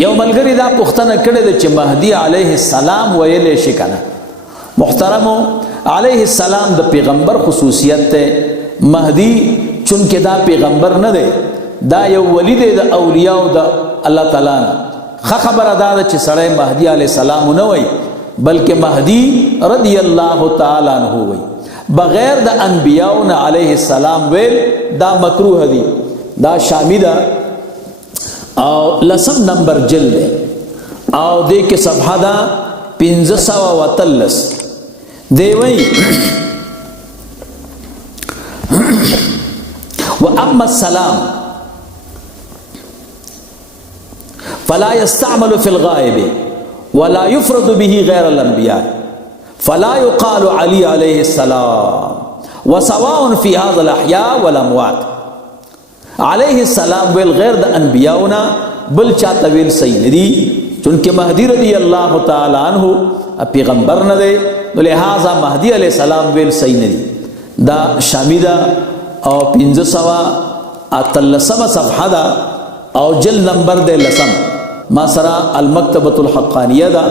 یو ملګری دا پوښتنه کړې ده چې مهدي علیه السلام ویلی شي که نه؟ محترمو، علیه السلام د پیغمبر خصوصیت ته. مهدي چونکې دا پیغمبر نه دی، دا یو ولی دی د اولیاء د الله تعالی نه. ښه خبره دا ده چې سړی مهدي علیه السلام ونه وایي، بلکې مهدي رضی الله تعالی عنه وایي. بغیر د انبیاءو نه علیه السلام ویل دا مکروه دی. دا شامی ده او 10 نمبر جلد دی او دې کې صفحه ده 513. دی وایي واما السلام فلا يستعمل في الغائب ولا يفرد به غير الانبياء فلا يقال علي عليه السلام وسواء في هذا الاحياء والاموات. علیہ السلام ویل غیر د انبیاؤنا بل چاته ویل صحیح ندی، چونکہ مہدی رضی اللہ تعالی عنہ پیغمبر نه دی، نو لہذا مہدی علیہ السلام ویل صحیح ندی. دا شامی دا او 513 صفحه دا او جلد نمبر دے 10 ما سره المکتبۃ الحقانیہ دا